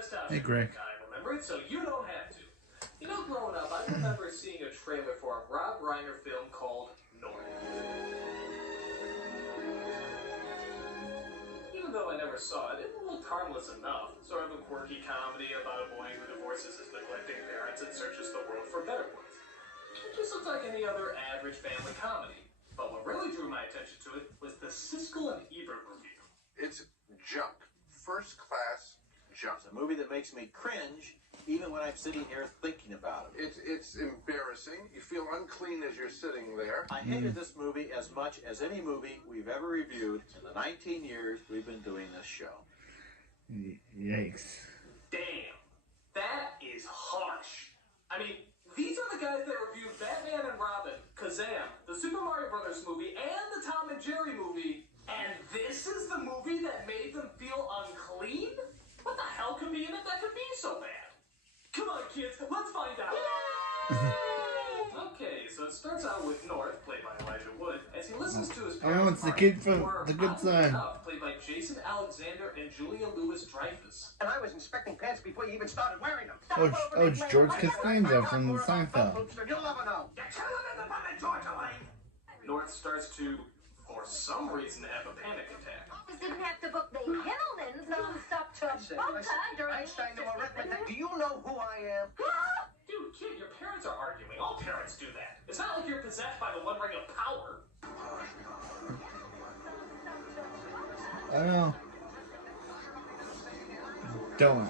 nostalgia Hey, Greg. I remember it, so you don't have to. You know, growing up, I remember seeing a trailer for a Rob Reiner film called North. Even though I never saw it, it looked harmless enough. Sort of a quirky comedy about a boy who divorces his neglecting parents and searches the world for better ones. It just looked like any other average family comedy. But what really drew my attention to it was the Siskel and Ebert review. It's junk. First class junk. It's a movie that makes me cringe even when I'm sitting here thinking about it. It's embarrassing. You feel unclean as you're sitting there. I hated this movie as much as any movie we've ever reviewed in the 19 years we've been doing this show. Yikes. Damn. That is harsh. I mean, these are the guys that reviewed Batman and Robin, Kazam, the Super Mario Brothers movie, and the Tom and Jerry movie, and this is the movie that made them feel unclean? What the hell could be in it that could be so bad? Come on, kids, let's find out. Okay, so it starts out with North, played by Elijah Wood, as he listens to his parents. Oh, it's the kid from The Good Son. Played by Jason Alexander and Julia Louis-Dreyfus. And I was inspecting pants before you even started wearing them. Oh, it's George Costanza from Seinfeld. You'll never know. North starts to, for some reason, have a panic attack. Didn't have to book the Himmelmans non-stop to bunker during Einstein knew arithmetic. Do you know who I am? Dude, kid, your parents are arguing. All parents do that. It's not like you're possessed by the One Ring of Power. I don't know. Don't.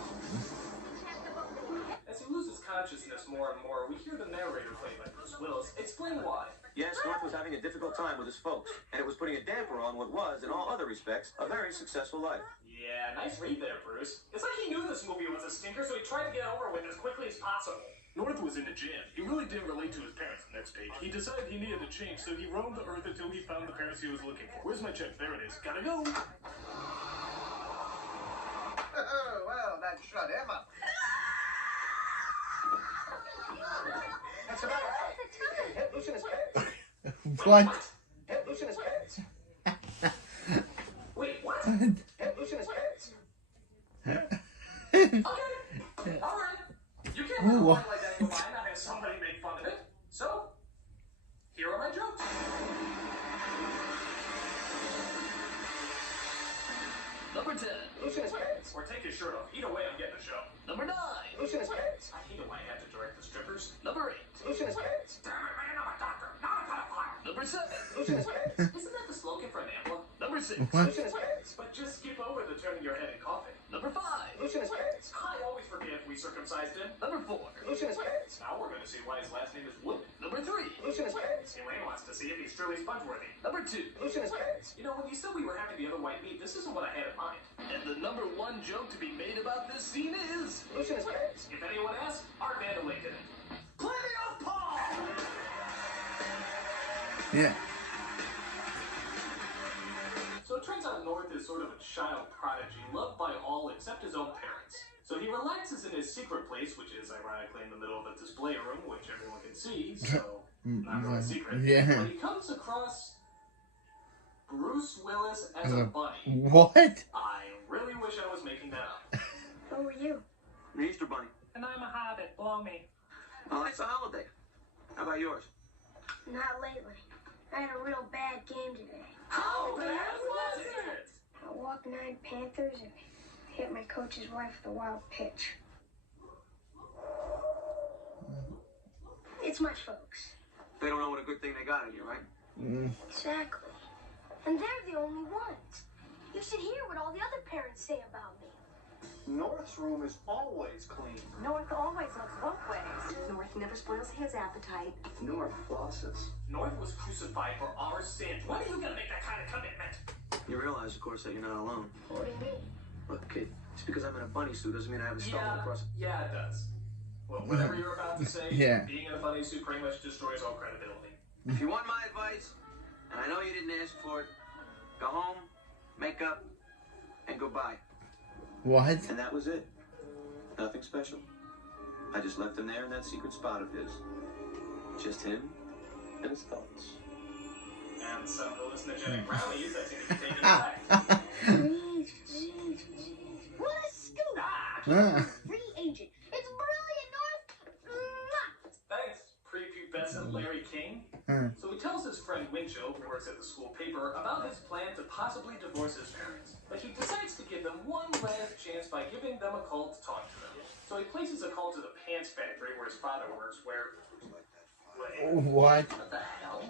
As he loses consciousness more and more, we hear the narrator, played by Bruce Willis, explain why. Yes, North was having a difficult time with his folks, and it was putting a damper on what was, in all other respects, a very successful life. Yeah, nice read there, Bruce. It's like he knew this movie was a stinker, so he tried to get over with as quickly as possible. North was in a jam. He really didn't relate to his parents. Next page. He decided he needed to change, so he roamed the earth until he found the parents he was looking for. Where's my check? There it is. Gotta go. Oh, well, that shut him up. What's the matter? Head loose in his pants. What? Head loose in his pants. Wait, what? Head loose in his pants. Okay. Alright. You can't let a line like that go by and not have somebody make fun of it. So, here are my jokes. Number 10. Loose in his pants. Or take his shirt off. Either way, I'm getting the show. Number 9. Loose in his pants. I hate it when I have to direct the strippers. Number 8. Loose in his pants. Damn it, man, I'm a doctor, not a pedophile. Number 7. Loose in his pants. Isn't that the slogan for an ambulance? Number 6. What? Loose in his pants. But just skip over the turning your head and coughing. Number 5. Loose in his pants. I always forget we circumcised him. Number 4. Loose in his pants. Now we're going to see why his last name is Wood. Number 3. Loose in his pants. Elaine wants to see if he's truly sponge-worthy. Number 2. Loose in his pants. You know, when you said we were having the other white meat, this isn't what I had in mind. And the number 1 joke to be made about this scene is... Loose in his pants. If anyone asks, Art Vanderlei did it. Plenty of Paul! Yeah. So it turns out North is sort of a child prodigy, loved by all except his own parents. So he relaxes in his secret place, which is ironically in the middle of a display room, which everyone can see, so not really a secret. Yeah. But he comes across Bruce Willis as a bunny. What? I really wish I was making that up. Who are you? The Easter Bunny. And I'm a hobbit, blow me. Oh, it's a holiday. How about yours? Not lately. I had a real bad game today. How bad was it? I walked 9 Panthers and hit my coach's wife with a wild pitch. It's my folks. They don't know what a good thing they got in you, right? Exactly. And they're the only ones. You should hear what all the other parents say about me. North's room is always clean. North always looks both ways. North never spoils his appetite. North flosses. North was crucified for our sins. When are you gonna make that kind of commitment? You realize, of course, that you're not alone. What do you mean? Look, kid, just because I'm in a bunny suit doesn't mean I haven't stumbled across... Yeah, it does. Well, whatever you're about to say, Yeah. being in a bunny suit pretty much destroys all credibility. If you want my advice, and I know you didn't ask for it, go home, make up, and goodbye. What? And that was it. Nothing special. I just left him there in that secret spot of his. Just him and his thoughts. And some hallucinogenic brownies that seem to be taking effect. What a scoop! Ah, free agent. It's brilliant, North. Mwah. Thanks, prepubescent Larry King. So he tells his friend Wincho, who works at the school paper, about his plan to possibly divorce his parents. But he decides to give them one last chance by giving them a call to talk to them. So he places a call to the pants factory where his father works, where... Wait, What? what the hell?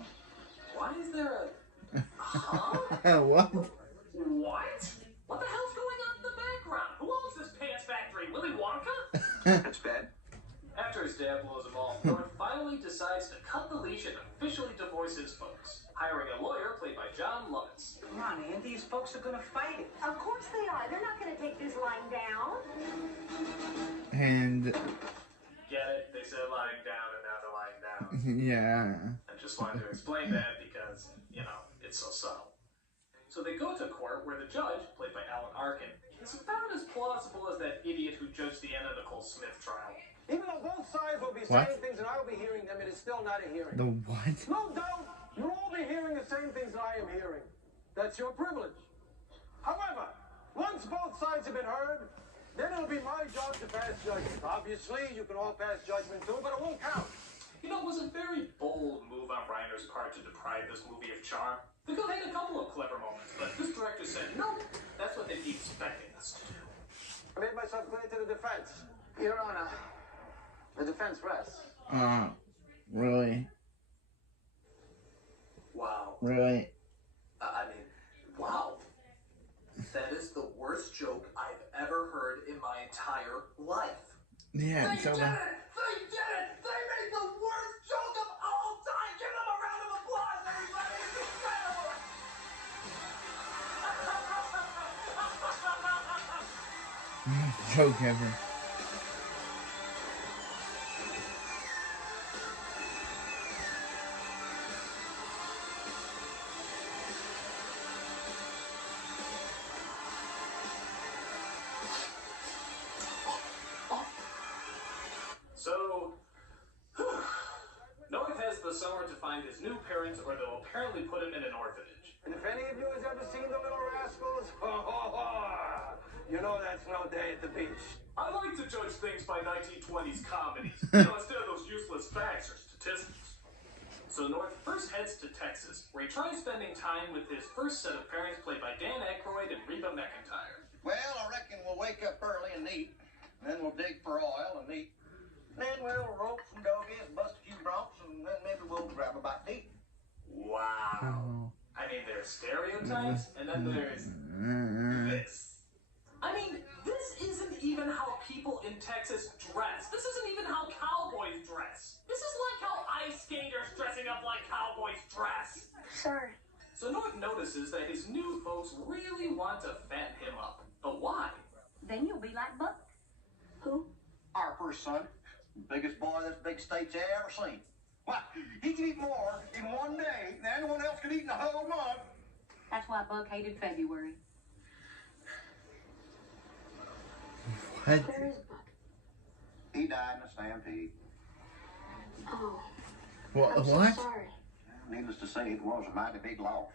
Why is there a... Huh? What? What? What the hell's going on in the background? Who owns this pants factory? Willy Wonka? That's bad. After his dad blows him off, North finally decides to cut the leash and officially divorce his folks, hiring a lawyer played by John Lovitz. Come on, Ann, these folks are gonna fight it. Of course they are. They're not going to take this lying down. And Get it? They said lying down and now they're lying down. yeah. I just wanted to explain that because, you know, it's so subtle. So they go to court where the judge, played by Alan Arkin, is about as plausible as that idiot who judged the Anna Nicole Smith trial. Even though both sides will be What? saying things and I will be hearing them, it is still not a hearing. The what? No doubt, you'll all be hearing the same things that I am hearing. That's your privilege. However, once both sides have been heard, then it'll be my job to pass judgment. Obviously, you can all pass judgment too, but it won't count. You know, it was a very bold move on Reiner's part to deprive this movie of charm. The film had a couple of clever moments, but this director said, nope, that's what they keep expecting us to do. I made myself clear to the defense. Your Honor, the defense rests. Really? Wow. Really? I mean, wow. That is the worst joke I've ever heard in my entire life. Yeah, They it's did over. it! They did it! They made the worst joke of all time! Give them a round of applause, everybody! It's incredible! Joke ever. So, North has the summer to find his new parents, or they'll apparently put him in an orphanage. And if any of you has ever seen The Little Rascals, you know that's no day at the beach. I like to judge things by 1920s comedies, instead of those useless facts or statistics. So North first heads to Texas, where he tries spending time with his first set of parents, played by Dan Aykroyd and Reba McEntire. Well, I reckon we'll wake up early and eat, and then we'll dig for oil and eat. Then we'll rope some doggies, bust a few broncs, and then maybe we'll grab a bite to eat. Wow. I mean, there's stereotypes, and then there's this. I mean, this isn't even how people in Texas dress. This isn't even how cowboys dress. This is like how ice skaters dressing up like cowboys dress. Sorry. So North notices that his new folks really want to fatten him up. But why? Then you'll be like Buck. Who? Our first son, biggest boy this big state's ever seen. Why, he can eat more in one day than anyone else could eat in a whole month. That's why Buck hated February. What? Where is Buck? He died in a stampede. Oh. What? I'm so What? sorry. Needless to say, it was a mighty big loss.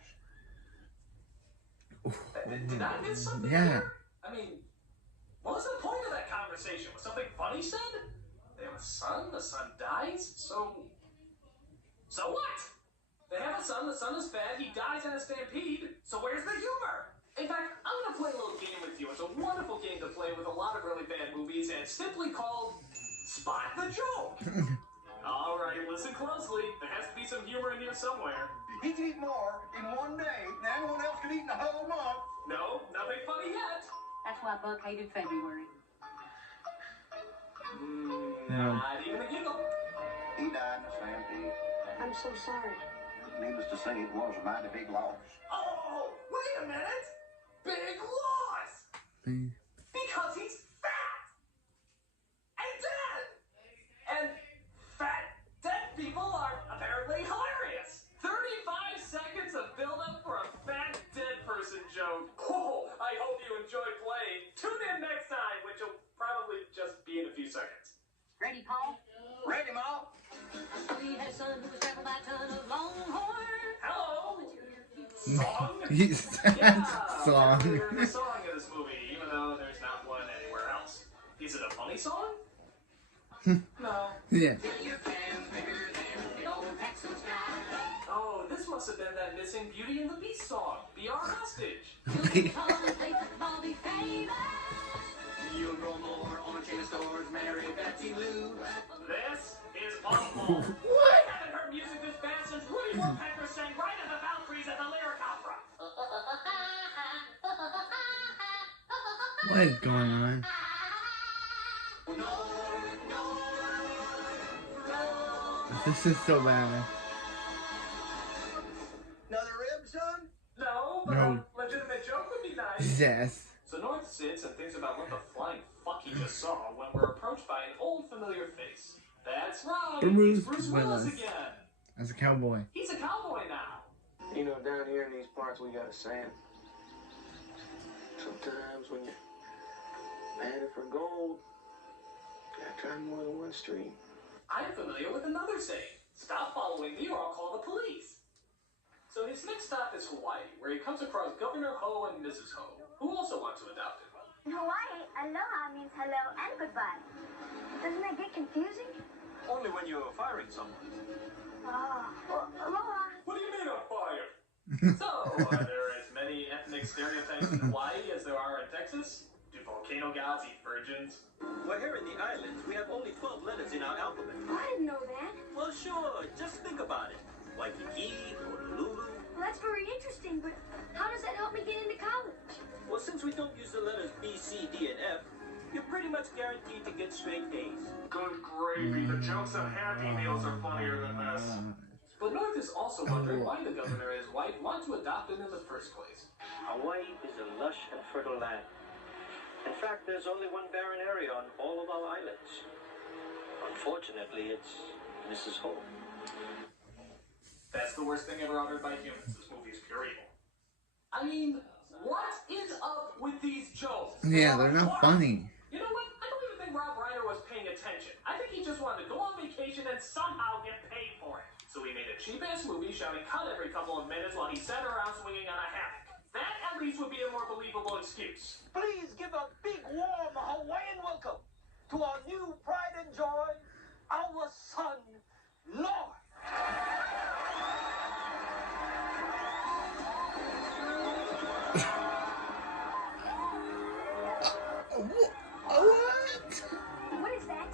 Did I miss something Yeah. there? I mean, what was the point of that conversation? Was something funny said? They have a son, the son dies, so what? They have a son, the son is fed, he dies in a stampede, so where's the humor? In fact, I'm gonna play a little game with you. It's a wonderful game to play with a lot of really bad movies, and it's simply called Spot the Joke. All right, listen closely. There has to be some humor in here somewhere. He can eat more in one day than anyone else could eat in a whole month. No, nothing funny yet. That's why Buck hated February. Not even a giggle. He died in a stampede. I'm so sorry. Needless to say, it was a mighty big loss. Oh, wait a minute! Big loss! Because he's fat! And dead! And fat dead people are apparently hilarious! 35 seconds of build-up for a fat dead person joke. Oh, I hope you enjoyed playing. Tune in next time, which will probably just be in a few seconds. Ready, Paul? Ready, Ma? We had a son who was traveled by a ton of Longhorn. Hello! Song? He's Yeah! song. There's a song in this movie, even though there's not one anywhere else. The funny song? No. Yeah. Oh, this must have been that missing Beauty and the Beast song. Be our hostage. You'll grow more on a chain of stores, Mary Betsy Lou. This is awful. I haven't heard music this bad since Rudy Woodpecker sang Right at the Valkyries at the Lyric Opera. What is going on? This is so bad. Another rib, son? No, but No. a legitimate joke would be nice. Yes. So North sits and thinks about what the flying fuck he just saw when we're approached by an old familiar face. That's right, Bruce it's Bruce Willis Willis. again. As a cowboy. He's a cowboy now. You know, down here in these parts, we got a saying. Sometimes when you're mad for gold, you gotta try more than one stream. I'm familiar with another saying. Stop following me or I'll call the police. So his next stop is Hawaii, where he comes across Governor Ho and Mrs. Ho, who also want to adopt him. In Hawaii, aloha means hello and goodbye. Doesn't that get confusing? Only when you're firing someone. Oh, well, aloha. What do you mean I'm fired? So, are there as many ethnic stereotypes in Hawaii as there are in Texas? Do volcano gods eat virgins? Well, here in the islands, we have only 12 letters in our alphabet. I didn't know that. Well, sure, just think about it. Waikiki or Lulu. Well, that's very interesting, but how does that help me get into college? Well, since we don't use the letters B, C, D, and F, you're pretty much guaranteed to get straight A's. Good gravy, the jokes on Happy Meals are funnier than this. But North is also wondering why the governor and his wife want to adopt him in the first place. Hawaii is a lush and fertile land. In fact, there's only one barren area on all of our islands. Unfortunately, it's Mrs. Ho. That's the worst thing ever uttered by humans. This movie is pure evil. I mean, what is up with these jokes? Yeah, they're not funny. You know what? I don't even think Rob Reiner was paying attention. I think he just wanted to go on vacation and somehow get paid for it. So he made a cheap-ass movie shouting cut every couple of minutes while he sat around swinging on a hammock. That at least would be a more believable excuse. Please give a big, warm Hawaiian welcome to our new pride and joy, our son, Lord. What is that?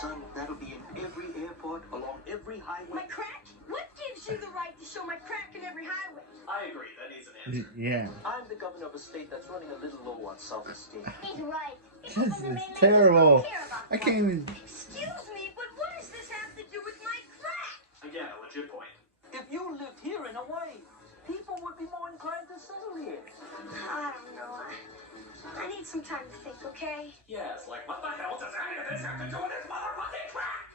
Son, that'll be in every airport, along every highway. My crack? What gives you the right to show my crack in every highway? I agree, that needs an answer. Yeah. I'm the governor of a state that's running a little low on self-esteem. He's right. This is terrible. I can't even. Excuse me, but what does this have to do with my crack? Again, a legit point. If you lived here in Hawaii, people would be more inclined to settle here. I don't know. I need some time to think, okay? Yes, like what the hell does any of this have to do with his motherfucking crack?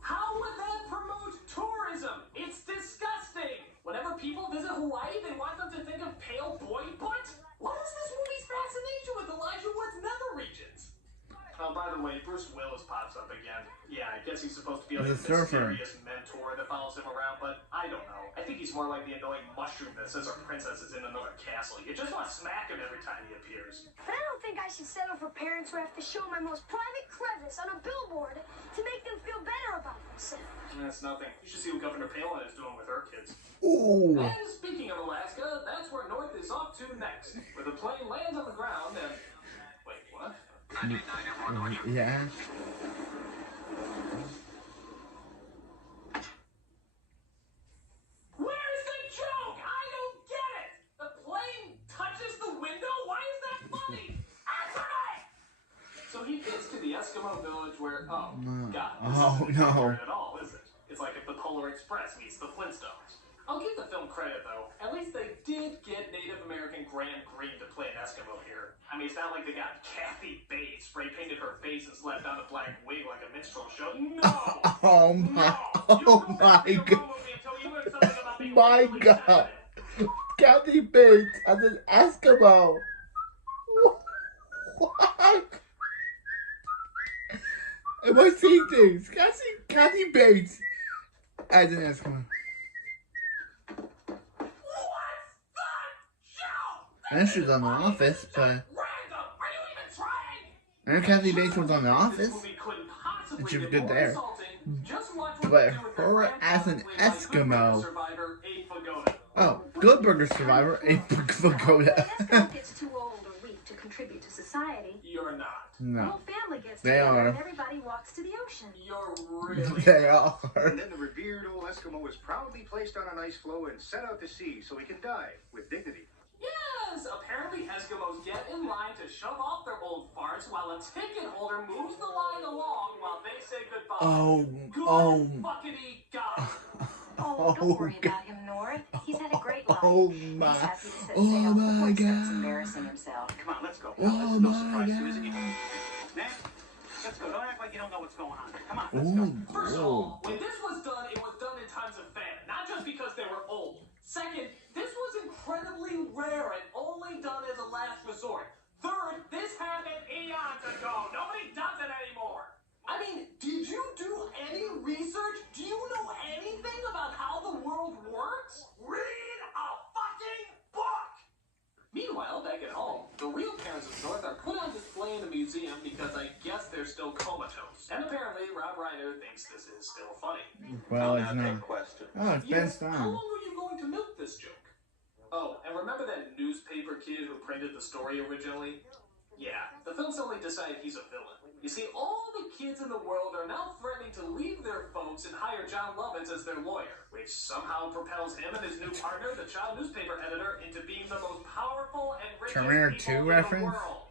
How would that promote tourism? It's disgusting. Whenever people visit Hawaii, they want them to think of pale boy butt? What is this movie's fascination with Elijah Wood's nether regions? Oh, by the way, Bruce Willis pops up again. Yeah, I guess he's supposed to be like a The surfer. mysterious mentor that follows him around, but I don't know. I think he's more like the annoying mushroom that says our princess is in another castle. You just want to smack him every time he appears. But I don't think I should settle for parents who have to show my most private crevice on a billboard to make them feel better about themselves. That's nothing. You should see what Governor Palin is doing with her kids. Ooh. And speaking of Alaska, that's where North is off to next, where the plane lands on the ground and... Wait, what? Yeah. Where's the joke? I don't get it! The plane touches the window? Why is that funny? Answer me! So he gets to the Eskimo village where... Oh, God. This Oh, isn't no. accurate at all, is it? It's like if the Polar Express meets the Flintstones. I'll give the film credit, though. At least they did get Native American Graham Greene to play an Eskimo here. I mean, it's not like they got Kathy Bates spray-painted her face and slapped on a black wig like a minstrel show. No! Oh my. Oh my God. My God. Kathy Bates as an Eskimo. What? Am I seeing things? Kathy Bates as an Eskimo. And she was on The Office, but... Random! Are you even trying? And Kathy Bates was on The This Office, movie couldn't possibly and she was get good more there. insulting. Just watch what But they do with their her grandpa, as an played by Good Burger Eskimo. survivor Abe Vigoda. Oh, Good Burger survivor, a When an Pagoda. Eskimo gets too old or weak to contribute to society, You're not. the No, whole family gets They together are. and everybody walks to the ocean. You're really. they are. And then the revered old Eskimo is proudly placed on an ice floe and sent out to sea so he can die with dignity. Yes, apparently Eskimos get in line to shove off their old farts while a ticket holder moves the line along while they say goodbye. Good fuckity God. Oh, don't worry about him, North. He's had a great life. Oh He's my. happy to sit Oh stay off my before he starts God. embarrassing himself. Come on, let's go. Oh This is no my surprise to you, is it? God. Man, let's go. Don't act like you don't know what's going on. Come on, let's go. First of all, when this was done, it was done in times of famine, not just because they were old. Second, this was incredibly rare and only done as a last resort. Third, this happened eons ago. Nobody does it anymore. I mean, did you do any research? Do you know anything about how the world works? Read a fucking book! Meanwhile, back at home, the real parents of North are put on display in the museum because I guess they're still comatose. And apparently, Rob Reiner thinks this is still funny. Well, Now it's take not. questions. Oh, it's Ben Yes, how Stein. long are you going to milk this joke? Oh, and remember that newspaper kid who printed the story originally? Yeah, the film's only decided he's a villain. You see, all the kids in the world are now threatening to leave their folks and hire John Lovitz as their lawyer, which somehow propels him and his new partner, the child newspaper editor, into being the most powerful and richest Terminator people 2 in reference? the world.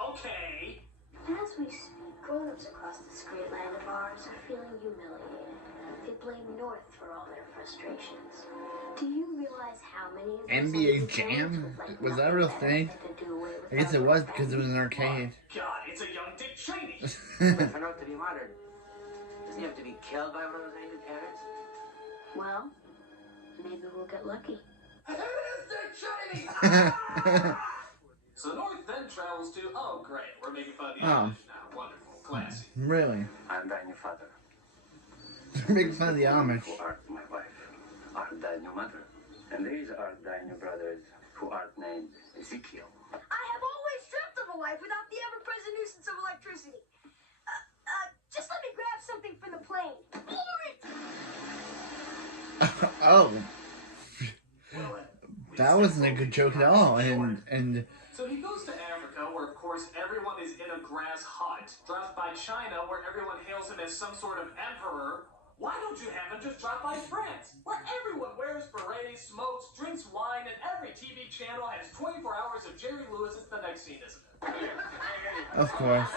Okay. As we speak, grown-ups across this great land of ours are feeling humiliated. They blame North for all their frustrations. Do you realize how many of those NBA empty Jam? grown-ups would like Was that a nothing real better thing? than to do away with I guess all it was their because it was an families? arcade. God, it's a young Dick Cheney. For North to be modern, doesn't he have to be killed by one of those angry parents? Well, maybe we'll get lucky. It is Dick Cheney! So North then travels to, oh great, we're making fun of the Amish now. Wonderful, classy. Really? I'm thine your father. They're making fun of the Amish. Who art my wife, art thine your mother. And these are thine your brothers, who art named Ezekiel. I have always dreamt of a life without the ever-present nuisance of electricity. Just let me grab something from the plane. Oh. That wasn't a good joke at all. And So he goes to Africa, where of course everyone is in a grass hut. Drops by China, where everyone hails him as some sort of emperor. Why don't you have him just drop by France, where everyone wears berets, smokes, drinks wine, and every TV channel has 24 hours of Jerry Lewis? It's the next scene, isn't it? of course.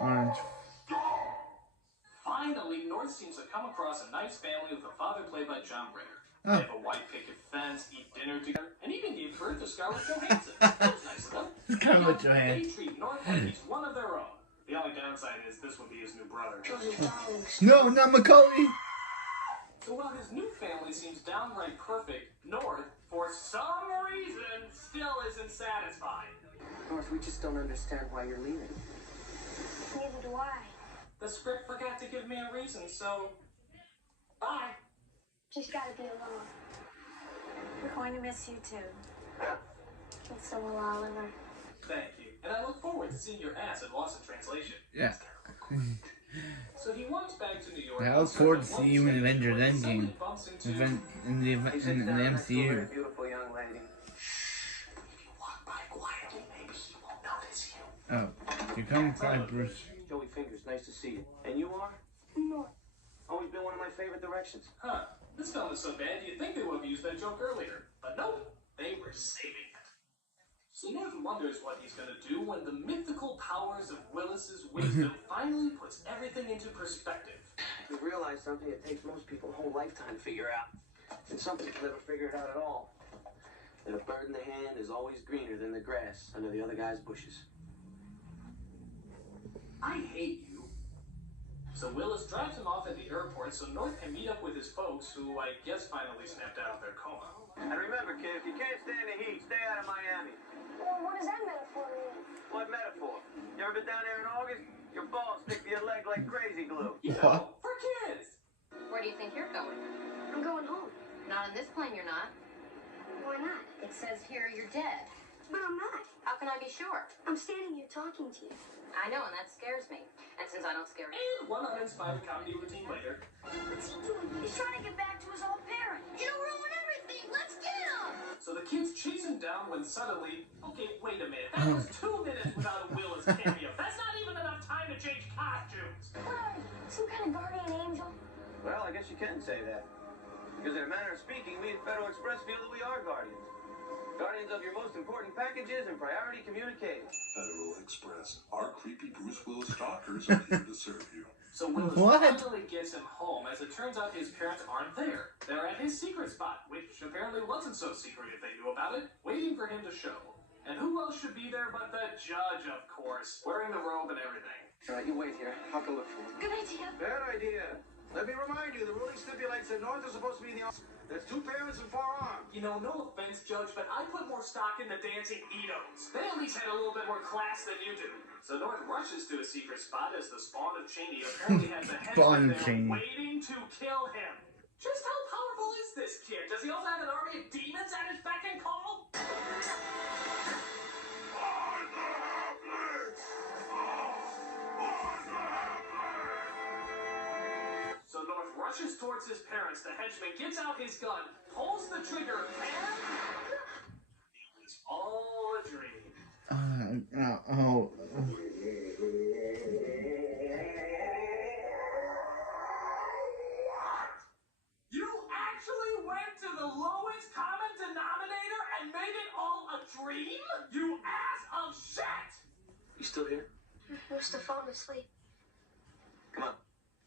Orange. Finally, North seems to come across a nice family with a father played by John Ritter. Oh. They have a white picket fence, eat dinner together, and even gave birth to Scarlett Johansson. That was nice of them. Scarlett They Johansson. treat North like he's one of their own. The only downside is this would be his new brother. No, not Macaulay. So while his new family seems downright perfect, North, for some reason, still isn't satisfied. North, we just don't understand why you're leaving. Neither do I. The script forgot to give me a reason, so bye. Just gotta be alone. We're going to miss you too. And so will Oliver. Thank you. And I look forward to seeing your ass in Lost in Translation. Yeah. So he walks back to New York. I look forward to seeing you in Avengers Endgame. In the MCU. Beautiful young lady. If you walk by quietly, maybe he won't notice you. Oh, you're coming by Bruce. Joey Fingers, nice to see you. And you are? North. Always been one of my favorite directions. Huh. This film is so bad you'd think they would have used that joke earlier. But nope, they were saving it. So North wonders what he's gonna do when the mythical powers of Willis's wisdom finally puts everything into perspective. We've realized something that takes most people a whole lifetime to figure out. And some people never figure it out at all. That a bird in the hand is always greener than the grass under the other guy's bushes. I hate you. So Willis drives him off at the airport so North can meet up with his folks, who I guess finally snapped out of their coma. And remember, kid, if you can't stand the heat, stay out of Miami. Well, what does that metaphor mean? What metaphor? You ever been down there in August? Your balls stick to your leg like crazy glue. You know, for kids. Where do you think you're going? I'm going home. Not in this plane, you're not. Why not? It says here you're dead. But I'm not. How can I be sure? I'm standing here talking to you. I know, and that scares me. And since I don't scare you... And one uninspired comedy routine later. What's he doing? He's trying to get back to his old parent. It'll ruin everything. Let's get him. So the kids chase him down when suddenly... Okay, wait a minute. That was 2 minutes without a Willis cameo. That's not even enough time to change costumes. What are you? Some kind of guardian angel? Well, I guess you can say that. Because in a manner of speaking, we at Federal Express feel that we are guardians. Guardians of your most important packages and priority communications. Federal Express. Our creepy Bruce Willis stalkers are here to serve you. So Willis finally gets him home. As it turns out, his parents aren't there. They're at his secret spot, which apparently wasn't so secret if they knew about it, waiting for him to show. And who else should be there but the judge, of course, wearing the robe and everything. All right, you wait here. I'll go look for him. Good idea. Bad idea. Let me remind you, the ruling stipulates that North is supposed to be in the... That's 2 parents and 4 arms. You know, no offense, Judge, but I put more stock in the dancing Edos. They at least had a little bit more class than you do. So North rushes to a secret spot as the spawn of Cheney apparently has a henchmen there waiting to kill him. Just how powerful is this kid? Does he also have an army of demons at his beck and call? So North rushes towards his parents. The henchman gets out his gun, pulls the trigger, and it was all a dream. You actually went to the lowest common denominator and made it all a dream? You ass of shit! You still here? Must have fallen asleep. Come on.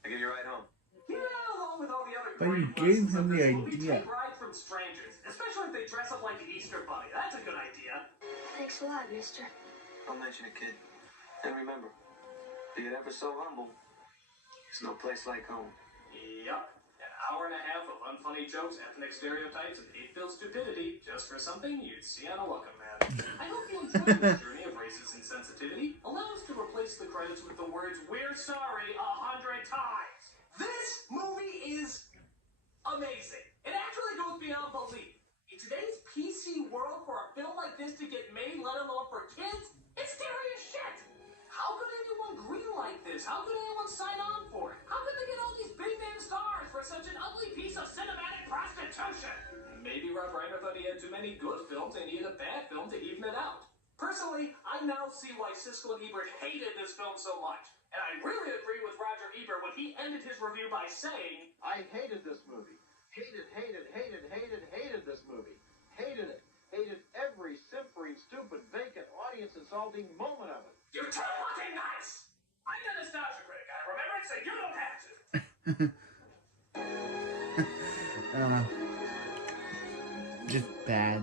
I'll give you a ride home. Yeah, along with all the other But you great gave lessons him of the this movie, idea. take rides from strangers, especially if they dress up like the Easter Bunny. That's a good idea. Thanks a lot, mister. Don't mention it, kid. And remember, be it ever so humble, there's no place like home. Yup. An hour and a half of unfunny jokes, ethnic stereotypes, and hate-filled stupidity just for something you'd see on a Welcome Mat. I hope you enjoyed this journey of racist insensitivity. Allow us to replace the credits with the words, "We're sorry," 100 times. This movie is amazing. It actually goes beyond belief. In today's PC world, for a film like this to get made, let alone for kids, it's scary as shit. How could anyone greenlight this? How could anyone sign on for it? How could they get all these big-name stars for such an ugly piece of cinematic prostitution? Maybe Rob Reiner thought he had too many good films and needed a bad film to even it out. Personally, I now see why Siskel and Ebert hated this film so much. And I really agree with Roger Ebert when he ended his review by saying, I hated this movie. Hated this movie. Hated it. Hated every simpering, stupid, vacant, audience-insulting moment of it. "You're too fucking nice!" I'm the nostalgia critic. I remember it, so you don't have to. Just bad.